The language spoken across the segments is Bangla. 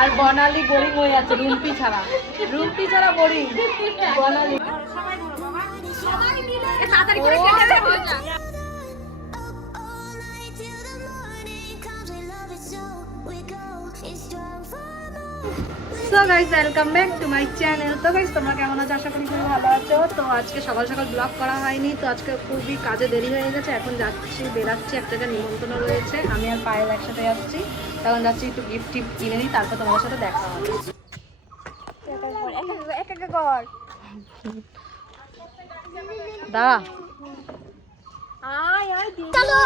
আর বনালি বোরিং হয়ে যাচ্ছে রুম্পি ছাড়া বোরিং বনালি। So guys welcome back to my channel. তো গাইস তোমরা কেমন আছো? আশা করি খুবই ভালো আছো। তো আজকে সকাল সকাল ব্লগ করা হয়নি, তো আজকে খুবই কাজে দেরি হয়ে গেছে। এখন বেরাচ্ছি, একটা জায়গায় নিমন্ত্রণ রয়েছে, আমি আর পায়েল একসাথে যাচ্ছি। তখন যাচ্ছি একটু গিফট টিফট কিনে নিই, তারপর তোমাদের সাথে দেখা হবে। দাঁড়া চলো।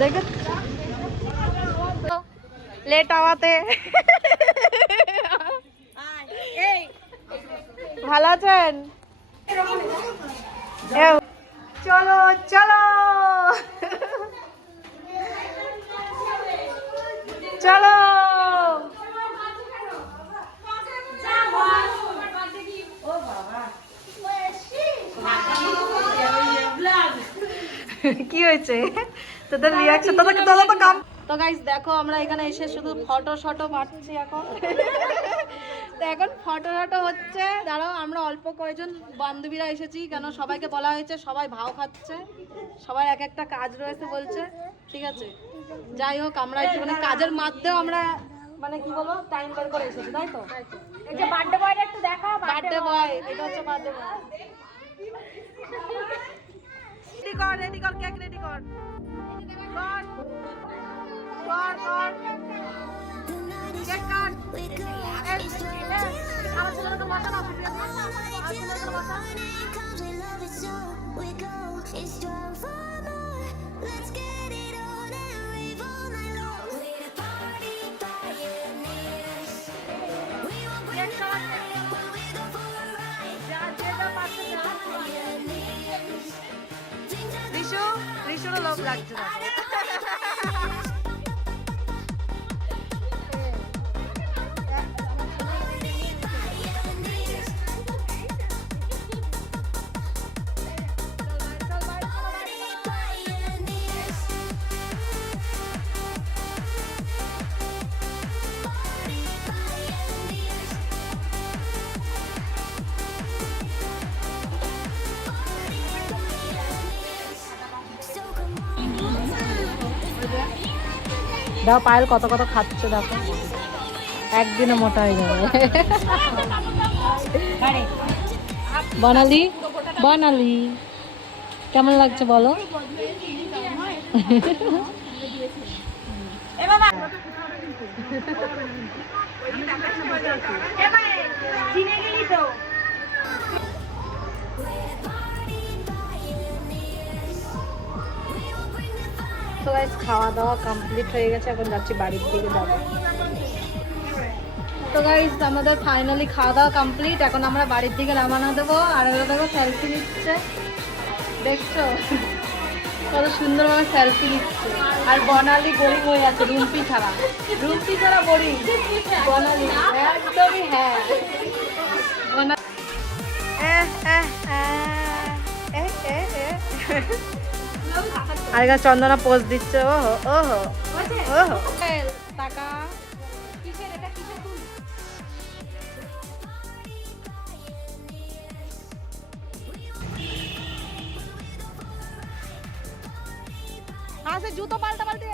দেখে লেট আওয়াতে ভালো আছেন? চলো চলো চলো। কি হয়েছে তোদের রিয়াকশন? তোদের তো কাম। তো গাইস দেখো আমরা এখানে এসে শুধু ফটো মারছি এখন। তো এখন ফটো হচ্ছে। দাঁড়াও, আমরা অল্প কয়েকজন বান্ধবীরা এসেছি, কেন সবাইকে বলা হয়েছে, সবাই ভাও খাচ্ছে, সবাই এক একটা কাজ রয়েছে বলছে, ঠিক আছে। যাই হোক, আমরা একটুখানি কাজের মাধ্যমেও আমরা মানে কি বলবো টাইম বের করে এসেছি, তাই তো। এই যে বার্থডে বয়টা একটু দেখা। বার্থডে বয়, এটা হচ্ছে বার্থডে বয়। রেডি কর কেক রেডি কর। Cake cut. আমার ছেলেকে বসা না, আমার ছেলেকে বসা। ঋষুরও লোভ লাগছে না। দেখো পায়েল কত কত খাচ্ছে, দেখো একদিনে মোটা হয়ে যাবে। বনালি কেমন লাগছে বলো? তো গাইস খাওয়া দাওয়া কমপ্লিট হয়ে গেছে, এখন যাচ্ছি বাড়ির দিকে যাবো। তো গাইস আমাদের ফাইনালি খাওয়া দাওয়া কমপ্লিট, এখন আমরা বাড়ির দিকে রওনা দেবো। আর ওরা দেখো সেলফি নিচ্ছে, দেখছো কত সুন্দরভাবে সেলফি নিচ্ছে। আর বনালি বোরিং হয়ে যাচ্ছে রুম্পি ছাড়া বোরিং বনালি একদমই। হ্যাঁ আর এখানে চন্দনা পোজ দিচ্ছে। ওহো ওহো ওহো টাকা। জুতো পাল্টা পাল্টে